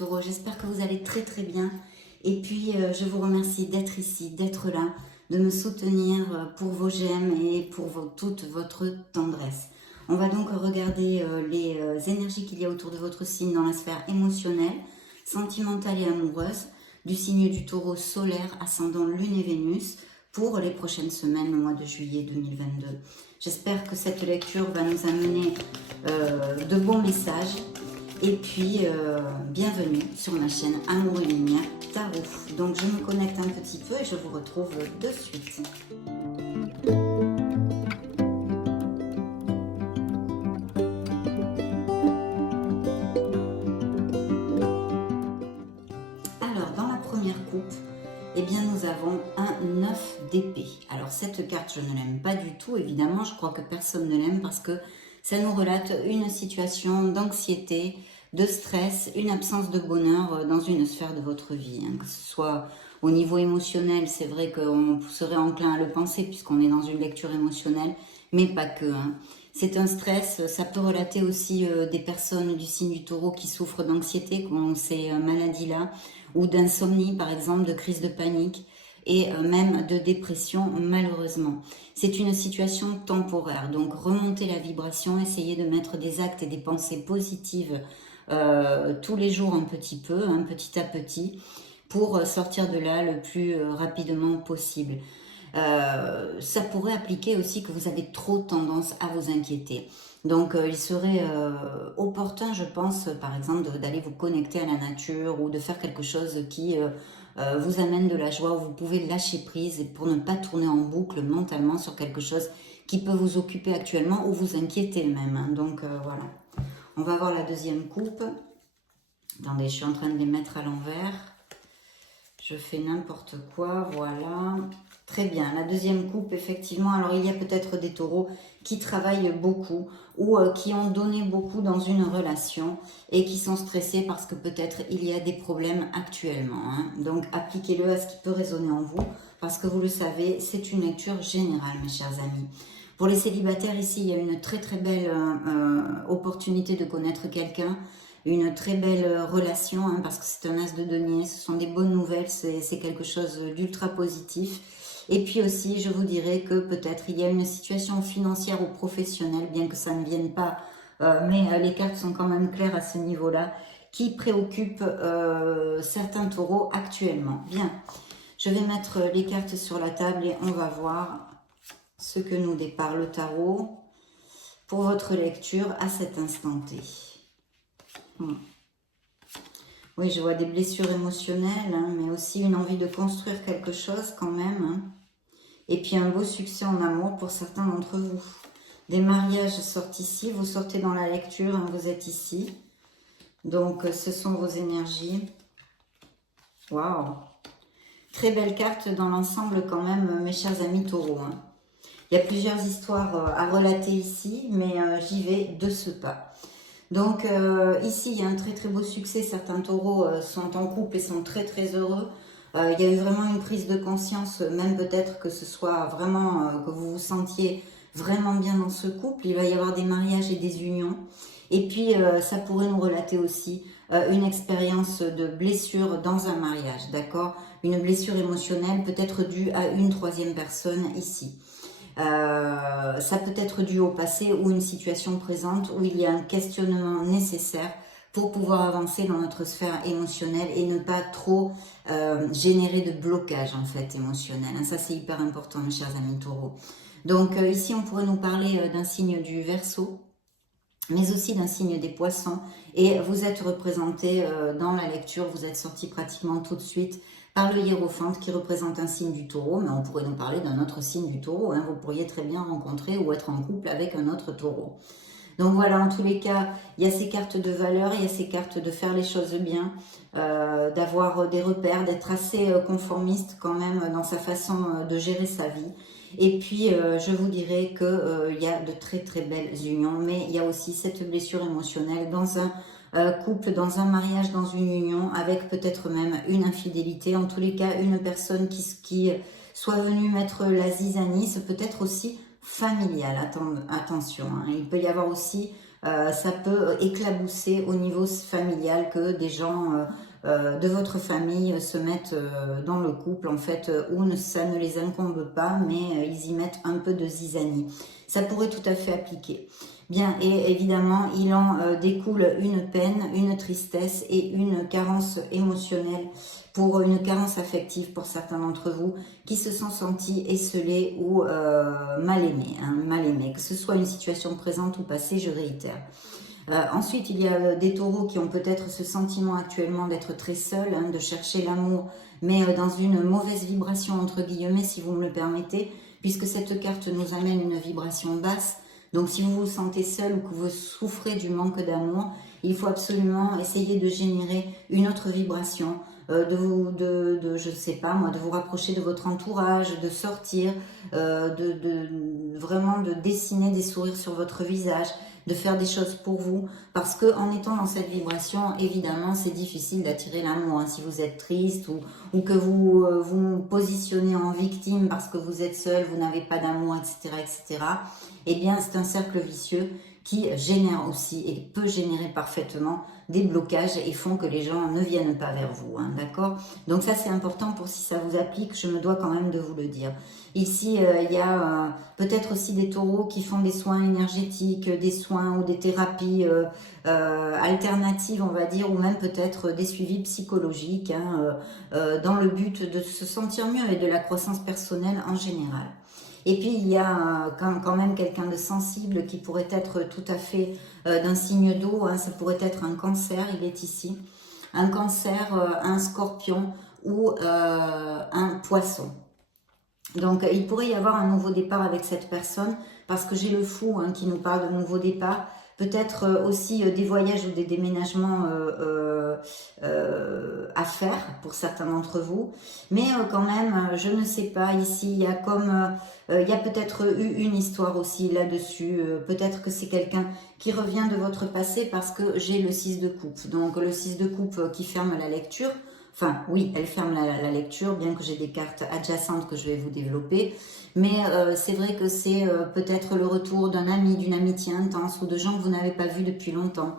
Taureau, j'espère que vous allez très très bien. Et puis je vous remercie d'être ici, d'être là, de me soutenir pour vos j'aime et pour toute votre tendresse. On va donc regarder les énergies qu'il y a autour de votre signe dans la sphère émotionnelle, sentimentale et amoureuse, du signe du Taureau solaire, ascendant Lune et Vénus, pour les prochaines semaines, le mois de juillet 2022. J'espère que cette lecture va nous amener de bons messages. Et puis, bienvenue sur ma chaîne Amour et Lumière Tarot. Donc, je me connecte un petit peu et je vous retrouve de suite. Alors, dans la première coupe, eh bien, nous avons un 9 d'épée. Alors, cette carte, je ne l'aime pas du tout. Évidemment, je crois que personne ne l'aime parce que ça nous relate une situation d'anxiété, de stress, une absence de bonheur dans une sphère de votre vie. Que ce soit au niveau émotionnel, c'est vrai qu'on serait enclin à le penser puisqu'on est dans une lecture émotionnelle, mais pas que. C'est un stress, ça peut relater aussi des personnes du signe du Taureau qui souffrent d'anxiété, qui ont ces maladies-là, ou d'insomnie par exemple, de crise de panique, et même de dépression malheureusement. C'est une situation temporaire, donc remontez la vibration, essayez de mettre des actes et des pensées positives tous les jours un petit peu, petit à petit, pour sortir de là le plus rapidement possible. Ça pourrait appliquer aussi que vous avez trop tendance à vous inquiéter. Donc il serait opportun, je pense, par exemple, d'aller vous connecter à la nature ou de faire quelque chose qui vous amène de la joie, où vous pouvez lâcher prise pour ne pas tourner en boucle mentalement sur quelque chose qui peut vous occuper actuellement ou vous inquiéter même. Donc voilà. On va voir la deuxième coupe. Attendez, je suis en train de les mettre à l'envers. Je fais n'importe quoi, voilà. Très bien, la deuxième coupe, effectivement, alors il y a peut-être des taureaux qui travaillent beaucoup ou qui ont donné beaucoup dans une relation et qui sont stressés parce que peut-être il y a des problèmes actuellement. Donc appliquez-le à ce qui peut résonner en vous parce que vous le savez, c'est une lecture générale, mes chers amis. Pour les célibataires, ici, il y a une très très belle opportunité de connaître quelqu'un, une très belle relation, parce que c'est un as de denier, ce sont des bonnes nouvelles, c'est quelque chose d'ultra positif. Et puis aussi, je vous dirais que peut-être il y a une situation financière ou professionnelle, bien que ça ne vienne pas, mais les cartes sont quand même claires à ce niveau-là, qui préoccupe certains taureaux actuellement. Bien, je vais mettre les cartes sur la table et on va voir ce que nous dépare le tarot pour votre lecture à cet instant T. Oui, je vois des blessures émotionnelles, mais aussi une envie de construire quelque chose quand même. Et puis un beau succès en amour pour certains d'entre vous. Des mariages sortent ici, vous sortez dans la lecture, vous êtes ici. Donc ce sont vos énergies. Waouh! Très belle carte dans l'ensemble quand même, mes chers amis taureaux. Il y a plusieurs histoires à relater ici, mais j'y vais de ce pas. Donc ici, il y a un très très beau succès. Certains taureaux sont en couple et sont très très heureux. Il y a eu vraiment une prise de conscience, même peut-être que ce soit vraiment, que vous vous sentiez vraiment bien dans ce couple. Il va y avoir des mariages et des unions. Et puis, ça pourrait nous relater aussi une expérience de blessure dans un mariage, d'accord? Une blessure émotionnelle peut-être due à une troisième personne ici. Ça peut être dû au passé ou une situation présente où il y a un questionnement nécessaire pour pouvoir avancer dans notre sphère émotionnelle et ne pas trop générer de blocage en fait émotionnel. Ça c'est hyper important mes chers amis taureaux. Donc ici on pourrait nous parler d'un signe du Verseau, mais aussi d'un signe des Poissons, et vous êtes représenté dans la lecture, vous êtes sorti pratiquement tout de suite par le hiérophante qui représente un signe du Taureau, mais on pourrait nous parler d'un autre signe du Taureau, vous pourriez très bien rencontrer ou être en couple avec un autre Taureau. Donc voilà, en tous les cas, il y a ces cartes de valeur, il y a ces cartes de faire les choses bien, d'avoir des repères, d'être assez conformiste quand même dans sa façon de gérer sa vie. Et puis, je vous dirais qu'il y a de très très belles unions, mais il y a aussi cette blessure émotionnelle dans un couple, dans un mariage, dans une union, avec peut-être même une infidélité. En tous les cas, une personne qui soit venue mettre la zizanie, c'est peut-être aussi familial, attention. Il peut y avoir aussi ça peut éclabousser au niveau familial que des gens de votre famille se mettent dans le couple, en fait, où ça ne les incombe pas, mais ils y mettent un peu de zizanie. Ça pourrait tout à fait appliquer. Bien, et évidemment, il en découle une peine, une tristesse et une carence émotionnelle, pour une carence affective pour certains d'entre vous qui se sont sentis esselés ou mal aimés, hein, mal aimés, que ce soit une situation présente ou passée, je réitère. Ensuite, il y a des taureaux qui ont peut-être ce sentiment actuellement d'être très seuls, hein, de chercher l'amour, mais dans une mauvaise vibration, entre guillemets, si vous me le permettez, puisque cette carte nous amène une vibration basse. Donc si vous vous sentez seul ou que vous souffrez du manque d'amour, il faut absolument essayer de générer une autre vibration, je sais pas moi, de vous rapprocher de votre entourage, de sortir, vraiment de dessiner des sourires sur votre visage, de faire des choses pour vous, parce que en étant dans cette vibration, évidemment, c'est difficile d'attirer l'amour, hein, si vous êtes triste ou que vous vous positionnez en victime parce que vous êtes seul, vous n'avez pas d'amour, etc., etc. Eh bien, c'est un cercle vicieux qui génère aussi et peut générer parfaitement des blocages et font que les gens ne viennent pas vers vous, hein, d'accord? Donc ça, c'est important pour si ça vous applique, je me dois quand même de vous le dire. Ici, il y a peut-être aussi des taureaux qui font des soins énergétiques, des soins ou des thérapies alternatives, on va dire, ou même peut-être des suivis psychologiques, hein, dans le but de se sentir mieux et de la croissance personnelle en général. Et puis, il y a quand même quelqu'un de sensible qui pourrait être tout à fait d'un signe d'eau, hein, ça pourrait être un cancer, il est ici, un cancer, un scorpion ou un poisson. Donc, il pourrait y avoir un nouveau départ avec cette personne, parce que j'ai le fou, hein, qui nous parle de nouveau départ. Peut-être aussi des voyages ou des déménagements à faire pour certains d'entre vous. Mais quand même, je ne sais pas, ici, il y a comme... il y a peut-être eu une histoire aussi là-dessus. Peut-être que c'est quelqu'un qui revient de votre passé, parce que j'ai le 6 de coupe. Donc, le 6 de coupe qui ferme la lecture. Enfin, oui, elle ferme la lecture, bien que j'ai des cartes adjacentes que je vais vous développer. Mais c'est vrai que c'est peut-être le retour d'un ami, d'une amitié intense ou de gens que vous n'avez pas vus depuis longtemps.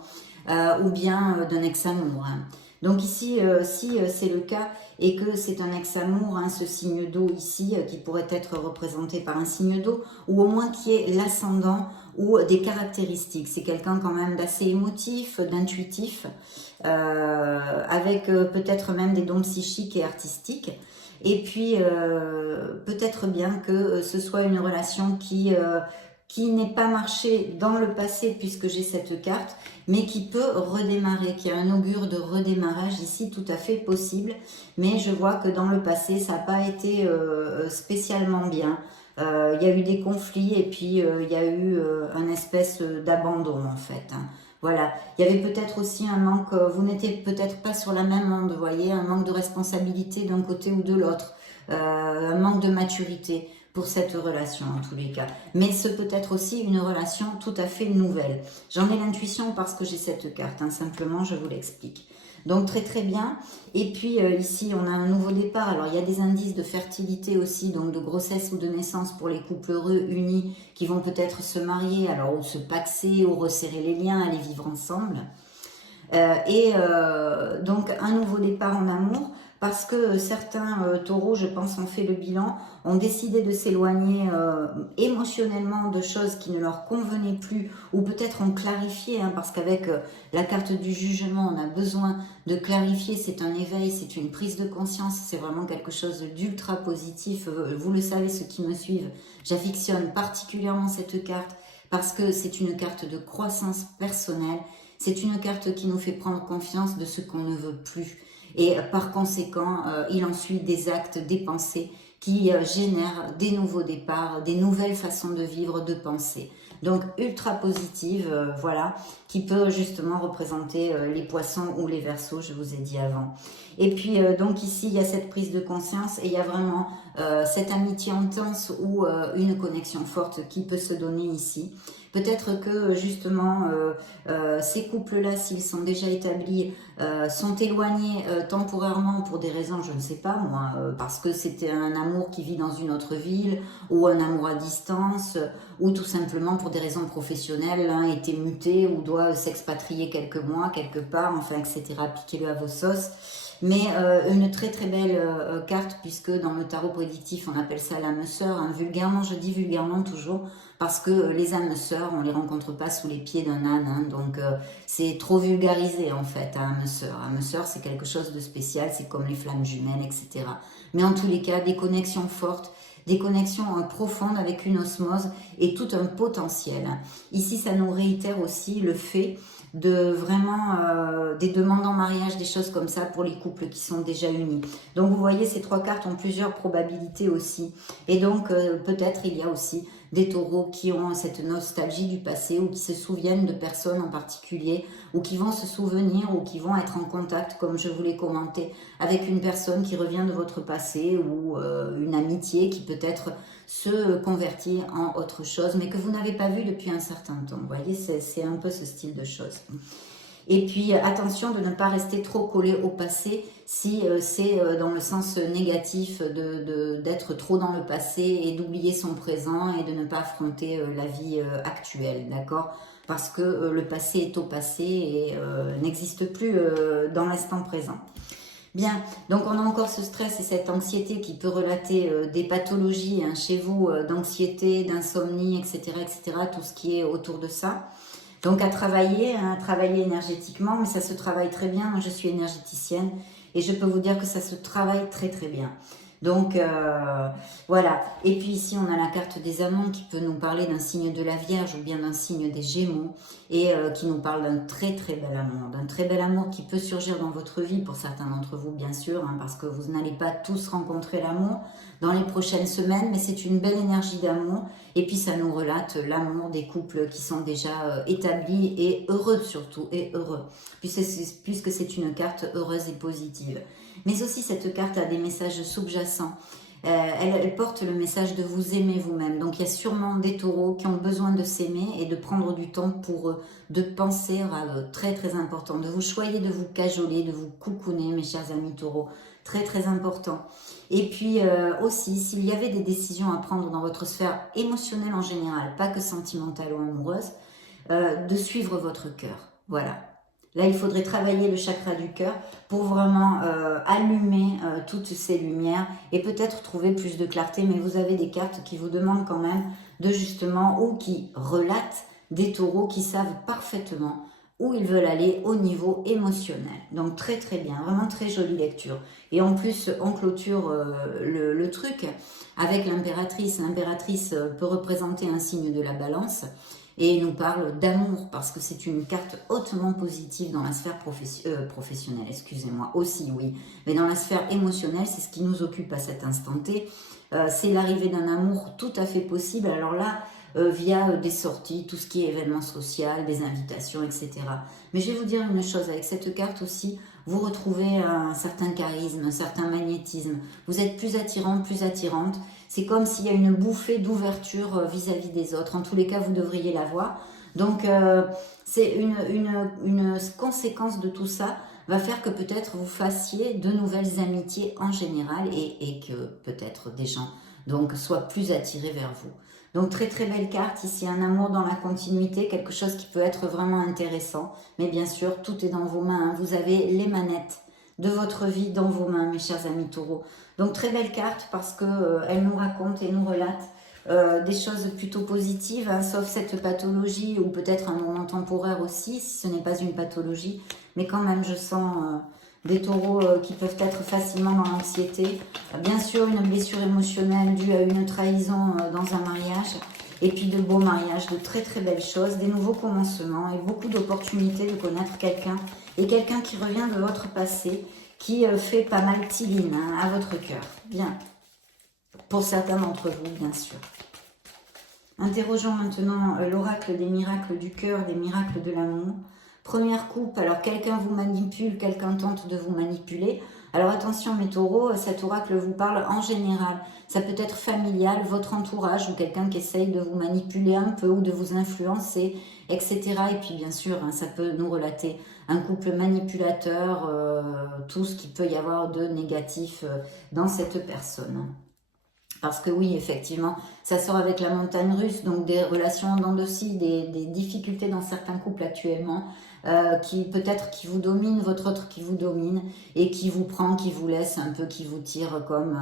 Ou bien d'un ex-amour, hein. Donc ici, si c'est le cas et que c'est un ex-amour, hein, ce signe d'eau ici, qui pourrait être représenté par un signe d'eau, ou au moins qui est l'ascendant ou des caractéristiques. C'est quelqu'un quand même d'assez émotif, d'intuitif, avec peut-être même des dons psychiques et artistiques. Et puis, peut-être bien que ce soit une relation qui n'ait pas marché dans le passé, puisque j'ai cette carte, mais qui peut redémarrer, qui a un augure de redémarrage ici, tout à fait possible. Mais je vois que dans le passé, ça n'a pas été spécialement bien. Il y a eu des conflits et puis il y a eu un espèce d'abandon, en fait, hein. Voilà, il y avait peut-être aussi un manque, vous n'étiez peut-être pas sur la même onde, vous voyez, un manque de responsabilité d'un côté ou de l'autre, un manque de maturité pour cette relation en tous les cas. Mais ce peut être aussi une relation tout à fait nouvelle. J'en ai l'intuition parce que j'ai cette carte, hein, simplement je vous l'explique. Donc très très bien. Et puis ici on a un nouveau départ. Alors il y a des indices de fertilité aussi, donc de grossesse ou de naissance pour les couples heureux, unis, qui vont peut-être se marier, alors ou se paxer, ou resserrer les liens, aller vivre ensemble. Donc un nouveau départ en amour, parce que certains taureaux, je pense, ont fait le bilan, ont décidé de s'éloigner émotionnellement de choses qui ne leur convenaient plus, ou peut-être ont clarifié, hein, parce qu'avec la carte du jugement, on a besoin de clarifier, c'est un éveil, c'est une prise de conscience, c'est vraiment quelque chose d'ultra positif. Vous le savez, ceux qui me suivent, j'affectionne particulièrement cette carte, parce que c'est une carte de croissance personnelle. C'est une carte qui nous fait prendre confiance de ce qu'on ne veut plus. Et par conséquent, il en suit des actes, des pensées qui génèrent des nouveaux départs, des nouvelles façons de vivre, de penser. Donc ultra positive, voilà, qui peut justement représenter les poissons ou les verseaux, je vous ai dit avant. Et puis donc ici, il y a cette prise de conscience et il y a vraiment cette amitié intense ou une connexion forte qui peut se donner ici. Peut-être que justement ces couples-là, s'ils sont déjà établis, sont éloignés temporairement pour des raisons, je ne sais pas moi, parce que c'était un amour qui vit dans une autre ville, ou un amour à distance, ou tout simplement pour des raisons professionnelles, l'un était muté ou doit s'expatrier quelques mois, quelque part, enfin, etc. Piquez-le à vos sauces. Mais une très très belle carte, puisque dans le tarot prédictif, on appelle ça l'âme sœur. Hein. Vulgairement, je dis vulgairement toujours, parce que les âmes sœurs, on les rencontre pas sous les pieds d'un âne. Hein. Donc c'est trop vulgarisé en fait, âme sœur. Âme sœur, c'est quelque chose de spécial, c'est comme les flammes jumelles, etc. Mais en tous les cas, des connexions fortes, des connexions profondes avec une osmose et tout un potentiel. Ici, ça nous réitère aussi le fait de vraiment des demandes en mariage, des choses comme ça pour les couples qui sont déjà unis. Donc vous voyez, ces trois cartes ont plusieurs probabilités aussi. Et donc peut-être il y a aussi des taureaux qui ont cette nostalgie du passé ou qui se souviennent de personnes en particulier ou qui vont se souvenir ou qui vont être en contact, comme je vous l'ai commenté, avec une personne qui revient de votre passé ou une amitié qui peut-être se convertit en autre chose, mais que vous n'avez pas vu depuis un certain temps. Vous voyez, c'est un peu ce style de choses. Et puis, attention de ne pas rester trop collé au passé si c'est dans le sens négatif d'être trop dans le passé et d'oublier son présent et de ne pas affronter la vie actuelle, d'accord? Parce que le passé est au passé et n'existe plus dans l'instant présent. Bien, donc on a encore ce stress et cette anxiété qui peut relater des pathologies hein, chez vous, d'anxiété, d'insomnie, etc., etc., tout ce qui est autour de ça. Donc à travailler, hein, travailler énergétiquement, mais ça se travaille très bien. Moi, je suis énergéticienne et je peux vous dire que ça se travaille très très bien. Donc voilà. Et puis ici, on a la carte des amants qui peut nous parler d'un signe de la Vierge ou bien d'un signe des Gémeaux et qui nous parle d'un très très bel amour. D'un très bel amour qui peut surgir dans votre vie pour certains d'entre vous, bien sûr, hein, parce que vous n'allez pas tous rencontrer l'amour dans les prochaines semaines, mais c'est une belle énergie d'amour. Et puis ça nous relate l'amour des couples qui sont déjà établis et heureux surtout, et heureux, puisque c'est une carte heureuse et positive. Mais aussi cette carte a des messages sous-jacents. Elle porte le message de vous aimer vous-même. Donc il y a sûrement des taureaux qui ont besoin de s'aimer et de prendre du temps pour eux, de penser à eux, très très important, de vous choyer, de vous cajoler, de vous coucouner, mes chers amis taureaux, très très important. Et puis aussi, s'il y avait des décisions à prendre dans votre sphère émotionnelle en général, pas que sentimentale ou amoureuse, de suivre votre cœur. Voilà. Là, il faudrait travailler le chakra du cœur pour vraiment allumer toutes ces lumières et peut-être trouver plus de clarté. Mais vous avez des cartes qui vous demandent quand même de justement, ou qui relatent des taureaux qui savent parfaitement où ils veulent aller au niveau émotionnel. Donc très très bien, vraiment très jolie lecture. Et en plus, on clôture le truc avec l'impératrice. L'impératrice peut représenter un signe de la balance. Et il nous parle d'amour, parce que c'est une carte hautement positive dans la sphère professionnelle, excusez-moi, aussi, oui. Mais dans la sphère émotionnelle, c'est ce qui nous occupe à cet instant T. C'est l'arrivée d'un amour tout à fait possible, alors là, via des sorties, tout ce qui est événements sociaux, des invitations, etc. Mais je vais vous dire une chose, avec cette carte aussi, vous retrouvez un certain charisme, un certain magnétisme. Vous êtes plus attirant, plus attirante. C'est comme s'il y a une bouffée d'ouverture vis-à-vis des autres. En tous les cas, vous devriez l'avoir. Donc, c'est une conséquence de tout ça va faire que peut-être vous fassiez de nouvelles amitiés en général et que peut-être des gens donc soient plus attirés vers vous. Donc très très belle carte, ici un amour dans la continuité, quelque chose qui peut être vraiment intéressant. Mais bien sûr, tout est dans vos mains, hein. Vous avez les manettes de votre vie dans vos mains, mes chers amis taureaux. Donc très belle carte parce que elle nous raconte et nous relate des choses plutôt positives, hein, sauf cette pathologie ou peut-être un moment temporaire aussi, si ce n'est pas une pathologie. Mais quand même, je sens des taureaux qui peuvent être facilement dans l'anxiété. Bien sûr, une blessure émotionnelle due à une trahison dans un mariage. Et puis de beaux mariages, de très très belles choses, des nouveaux commencements et beaucoup d'opportunités de connaître quelqu'un. Et quelqu'un qui revient de votre passé, qui fait pas mal tiline hein, à votre cœur. Bien. Pour certains d'entre vous, bien sûr. Interrogeons maintenant l'oracle des miracles du cœur, des miracles de l'amour. Première coupe, alors quelqu'un vous manipule, quelqu'un tente de vous manipuler. Alors attention mes taureaux, cet oracle vous parle en général. Ça peut être familial, votre entourage ou quelqu'un qui essaye de vous manipuler un peu ou de vous influencer, etc. Et puis bien sûr, hein, ça peut nous relater un couple manipulateur, tout ce qu'il peut y avoir de négatif dans cette personne. Parce que oui, effectivement, ça sort avec la montagne russe, donc des relations en dents de scie, des difficultés dans certains couples actuellement, qui peut-être qui vous domine, votre autre qui vous domine, et qui vous prend, qui vous laisse un peu, qui vous tire comme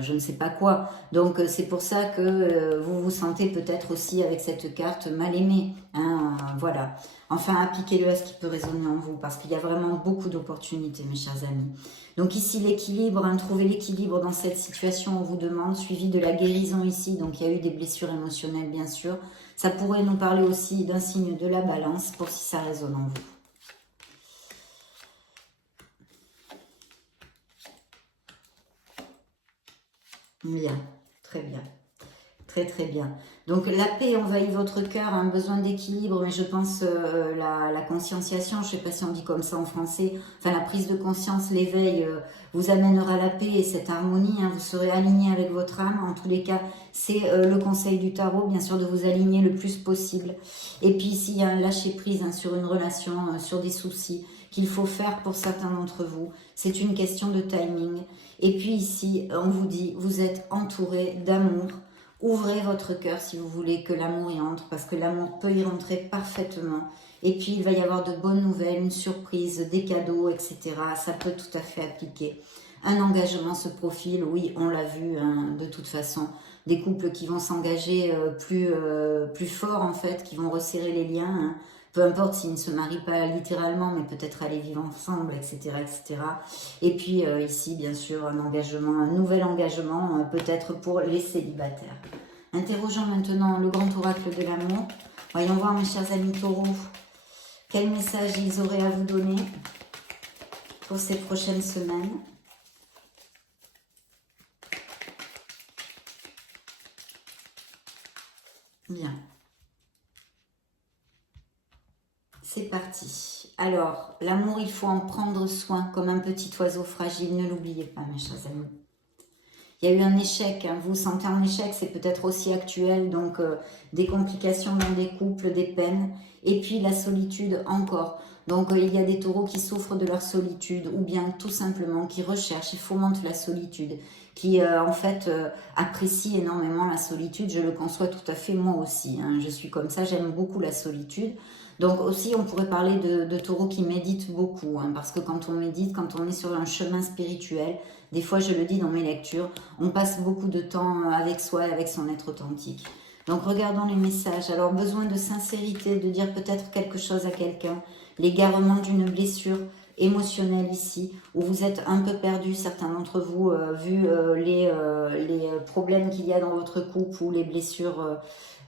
je ne sais pas quoi. Donc c'est pour ça que vous vous sentez peut-être aussi avec cette carte mal aimé. Hein, voilà. Enfin, appliquez-le à ce qui peut résonner en vous, parce qu'il y a vraiment beaucoup d'opportunités, mes chers amis. Donc ici, l'équilibre, hein, trouver l'équilibre dans cette situation, on vous demande, suivi de la guérison ici. Donc il y a eu des blessures émotionnelles, bien sûr. Ça pourrait nous parler aussi d'un signe de la balance, pour si ça résonne en vous. Bien, très bien. Très très bien. Donc la paix envahit votre cœur, un besoin d'équilibre, mais je pense la conscientiation, je ne sais pas si on dit comme ça en français, enfin la prise de conscience, l'éveil vous amènera la paix et cette harmonie, hein, vous serez aligné avec votre âme. En tous les cas, c'est le conseil du tarot, bien sûr, de vous aligner le plus possible. Et puis ici, il y a un lâcher-prise hein, sur une relation, sur des soucis qu'il faut faire pour certains d'entre vous. C'est une question de timing. Et puis ici, on vous dit, vous êtes entouré d'amour. Ouvrez votre cœur si vous voulez que l'amour y entre, parce que l'amour peut y rentrer parfaitement. Et puis, il va y avoir de bonnes nouvelles, une surprise, des cadeaux, etc. Ça peut tout à fait appliquer. Un engagement se profile, oui, on l'a vu, hein, de toute façon. Des couples qui vont s'engager plus fort, en fait, qui vont resserrer les liens. Hein. Peu importe s'ils ne se marient pas littéralement, mais peut-être aller vivre ensemble, etc. etc. Et puis ici, bien sûr, un engagement, un nouvel engagement, peut-être pour les célibataires. Interrogeons maintenant le grand oracle de l'amour. Voyons voir, mes chers amis taureaux, quel message ils auraient à vous donner pour ces prochaines semaines. Bien. C'est parti. Alors, l'amour, il faut en prendre soin comme un petit oiseau fragile. Ne l'oubliez pas, mes chers amis. Il y a eu un échec, hein. Vous vous sentez en échec, c'est peut-être aussi actuel, donc des complications dans des couples, des peines, et puis la solitude encore. Donc il y a des taureaux qui souffrent de leur solitude, ou bien tout simplement qui recherchent et fomentent la solitude, qui en fait apprécient énormément la solitude. Je le conçois tout à fait moi aussi, hein. Je suis comme ça, j'aime beaucoup la solitude. Donc aussi on pourrait parler de taureaux qui méditent beaucoup, hein, parce que quand on médite, quand on est sur un chemin spirituel, des fois je le dis dans mes lectures, on passe beaucoup de temps avec soi et avec son être authentique. Donc regardons les messages. Alors besoin de sincérité, de dire peut-être quelque chose à quelqu'un, l'égarement d'une blessure émotionnelle ici, où vous êtes un peu perdu, certains d'entre vous, vu les problèmes qu'il y a dans votre couple ou les blessures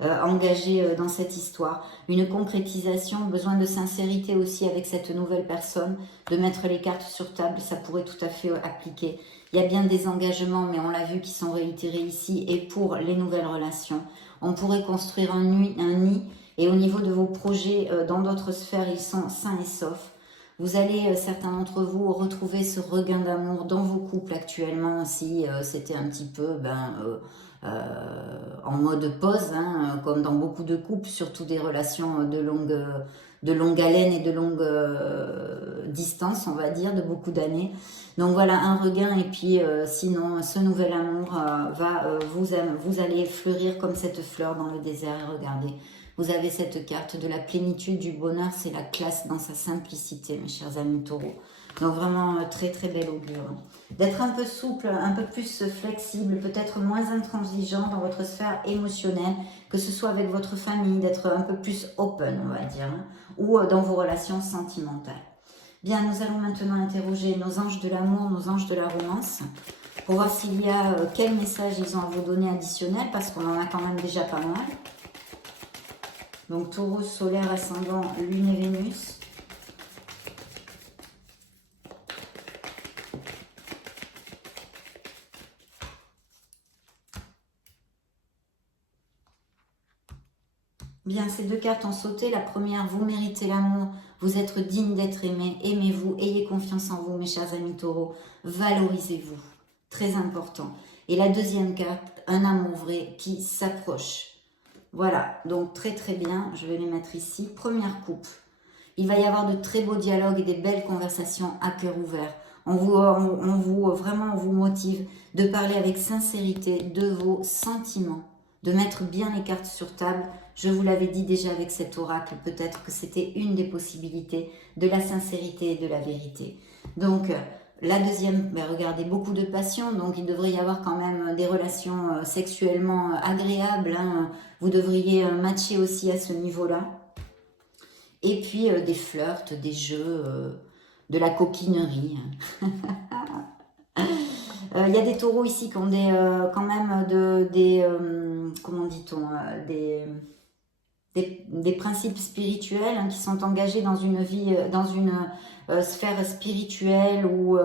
engagées dans cette histoire. Une concrétisation, besoin de sincérité aussi avec cette nouvelle personne, de mettre les cartes sur table, ça pourrait tout à fait appliquer. Il y a bien des engagements, mais on l'a vu, qui sont réitérés ici. Et pour les nouvelles relations, on pourrait construire un nid. Et au niveau de vos projets dans d'autres sphères, ils sont sains et saufs. Vous allez, certains d'entre vous, retrouver ce regain d'amour dans vos couples actuellement. Si c'était un petit peu en mode pause, hein, comme dans beaucoup de couples, surtout des relations de longue haleine et de longue distance, on va dire, de beaucoup d'années. Donc voilà, un regain, et puis sinon, ce nouvel amour vous allez fleurir comme cette fleur dans le désert. Et regardez, vous avez cette carte de la plénitude, du bonheur, c'est la classe dans sa simplicité, mes chers amis taureaux. Donc vraiment, très très bel augure. D'être un peu souple, un peu plus flexible, peut-être moins intransigeant dans votre sphère émotionnelle, que ce soit avec votre famille, d'être un peu plus open, on va dire, hein, ou dans vos relations sentimentales. Bien, nous allons maintenant interroger nos anges de l'amour, nos anges de la romance, pour voir s'il y a quel message ils ont à vous donner additionnel, parce qu'on en a quand même déjà pas mal. Donc Taureau, solaire, ascendant, Lune et Vénus. Bien, ces deux cartes ont sauté. La première, vous méritez l'amour. Vous êtes digne d'être aimé. Aimez-vous. Ayez confiance en vous, mes chers amis taureaux. Valorisez-vous. Très important. Et la deuxième carte, un amour vrai qui s'approche. Voilà, donc très très bien. Je vais les mettre ici. Première coupe. Il va y avoir de très beaux dialogues et des belles conversations à cœur ouvert. Vraiment, on vous motive de parler avec sincérité de vos sentiments, de mettre bien les cartes sur table. Je vous l'avais dit déjà avec cet oracle, peut-être que c'était une des possibilités de la sincérité et de la vérité. Donc, la deuxième, regardez, beaucoup de passion, donc il devrait y avoir quand même des relations sexuellement agréables. Hein. Vous devriez matcher aussi à ce niveau-là. Et puis des flirts, des jeux, de la coquinerie. Il y a des taureaux ici qui ont quand même comment dit-on, des principes spirituels hein, qui sont engagés dans une vie, dans une sphère spirituelle ou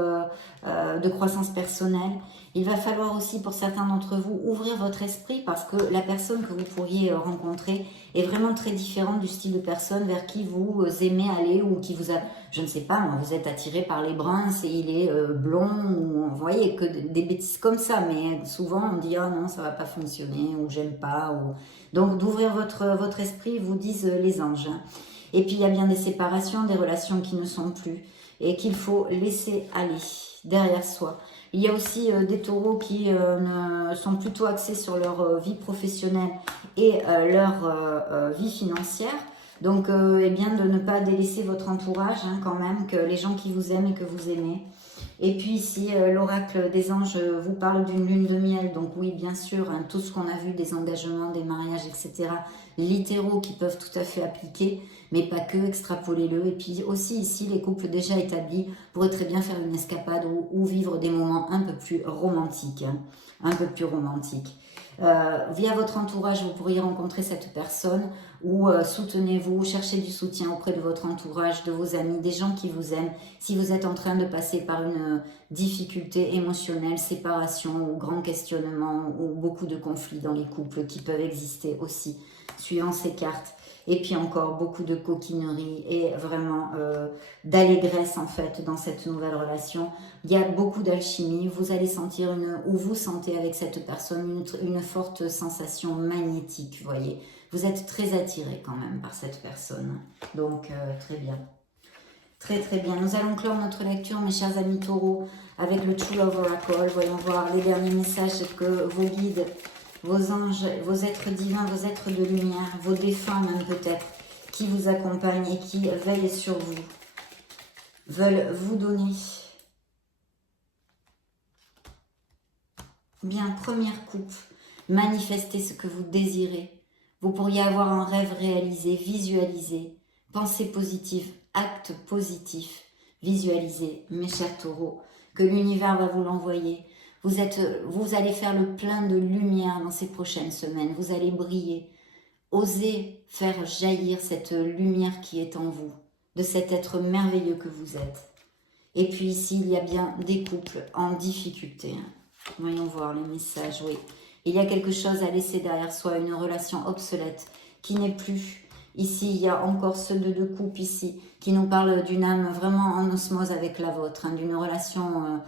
de croissance personnelle. Il va falloir aussi pour certains d'entre vous ouvrir votre esprit parce que la personne que vous pourriez rencontrer est vraiment très différente du style de personne vers qui vous aimez aller ou qui vous a, je ne sais pas, vous êtes attiré par les bruns et il est blond ou vous voyez que des bêtises comme ça, mais souvent on dit ah non ça va pas fonctionner ou j'aime pas ou donc d'ouvrir votre esprit vous disent les anges. Et puis il y a bien des séparations, des relations qui ne sont plus et qu'il faut laisser aller derrière soi. Il y a aussi des taureaux qui sont plutôt axés sur leur vie professionnelle et leur vie financière. Donc, eh bien, de ne pas délaisser votre entourage hein, quand même, que les gens qui vous aiment et que vous aimez. Et puis ici, l'oracle des anges vous parle d'une lune de miel. Donc oui, bien sûr, hein, tout ce qu'on a vu, des engagements, des mariages, etc. Littéraux qui peuvent tout à fait appliquer, mais pas que, extrapolez-le. Et puis aussi ici, les couples déjà établis pourraient très bien faire une escapade ou vivre des moments un peu plus romantiques. Hein, un peu plus romantiques. Via votre entourage, vous pourriez rencontrer cette personne ou soutenez-vous, cherchez du soutien auprès de votre entourage, de vos amis, des gens qui vous aiment. Si vous êtes en train de passer par une difficulté émotionnelle, séparation ou grand questionnement ou beaucoup de conflits dans les couples qui peuvent exister aussi, suivant ces cartes. Et puis encore beaucoup de coquinerie et vraiment d'allégresse en fait dans cette nouvelle relation. Il y a beaucoup d'alchimie, vous allez sentir ou vous sentez avec cette personne une forte sensation magnétique, vous voyez. Vous êtes très attiré quand même par cette personne. Donc très bien. Très très bien. Nous allons clore notre lecture, mes chers amis taureaux, avec le True Love Oracle. Voyons voir les derniers messages que vos guides, vos anges, vos êtres divins, vos êtres de lumière, vos défunts même peut-être, qui vous accompagnent et qui veillent sur vous, veulent vous donner. Bien, première coupe, manifestez ce que vous désirez. Vous pourriez avoir un rêve réalisé, visualisé, pensée positive, acte positif, visualisé, mes chers taureaux, que l'univers va vous l'envoyer. Vous allez faire le plein de lumière dans ces prochaines semaines. Vous allez briller. Osez faire jaillir cette lumière qui est en vous, de cet être merveilleux que vous êtes. Et puis ici, il y a bien des couples en difficulté. Voyons voir les messages, oui. Il y a quelque chose à laisser derrière soi, une relation obsolète qui n'est plus. Ici, il y a encore ceux de deux couples ici qui nous parlent d'une âme vraiment en osmose avec la vôtre, hein, d'une relation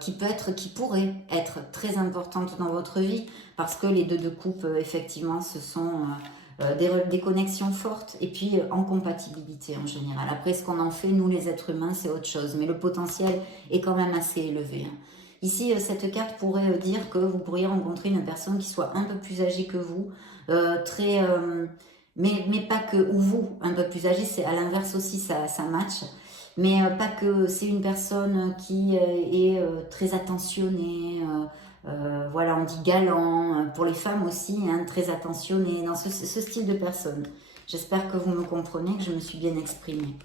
qui pourrait être très importante dans votre vie parce que les deux couples, effectivement, ce sont des connexions fortes et puis en compatibilité en général. Après, ce qu'on en fait, nous les êtres humains, c'est autre chose, mais le potentiel est quand même assez élevé. Hein. Ici, cette carte pourrait dire que vous pourriez rencontrer une personne qui soit un peu plus âgée que vous, mais pas que, ou vous, un peu plus âgé, c'est à l'inverse aussi, ça match, mais pas que c'est une personne qui est très attentionnée, voilà, on dit galant, pour les femmes aussi, hein, très attentionnée, dans ce style de personne. J'espère que vous me comprenez, que je me suis bien exprimée.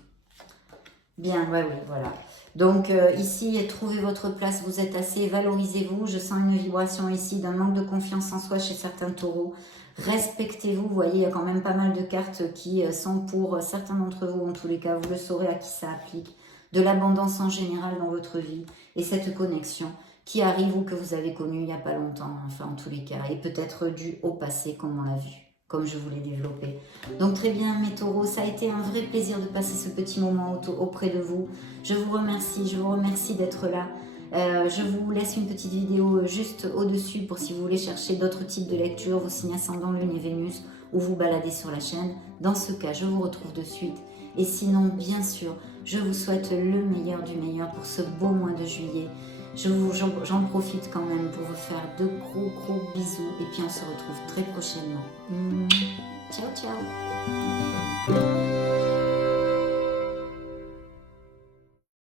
Bien, oui, voilà. Donc ici, trouvez votre place, vous êtes assez, valorisez-vous. Je sens une vibration ici d'un manque de confiance en soi chez certains taureaux. Respectez-vous, vous voyez, il y a quand même pas mal de cartes qui sont pour certains d'entre vous, en tous les cas, vous le saurez à qui ça applique. De l'abondance en général dans votre vie et cette connexion qui arrive ou que vous avez connue il n'y a pas longtemps, enfin en tous les cas, et peut-être due au passé comme on l'a vu. comme je vous l'ai développé. Donc très bien mes taureaux, ça a été un vrai plaisir de passer ce petit moment auprès de vous. Je vous remercie d'être là. Je vous laisse une petite vidéo juste au-dessus pour si vous voulez chercher d'autres types de lectures, vos signes ascendants, Lune et Vénus, ou vous balader sur la chaîne. Dans ce cas, je vous retrouve de suite. Et sinon, bien sûr, je vous souhaite le meilleur du meilleur pour ce beau mois de juillet. J'en profite quand même pour vous faire de gros bisous et puis on se retrouve très prochainement. Ciao, ciao.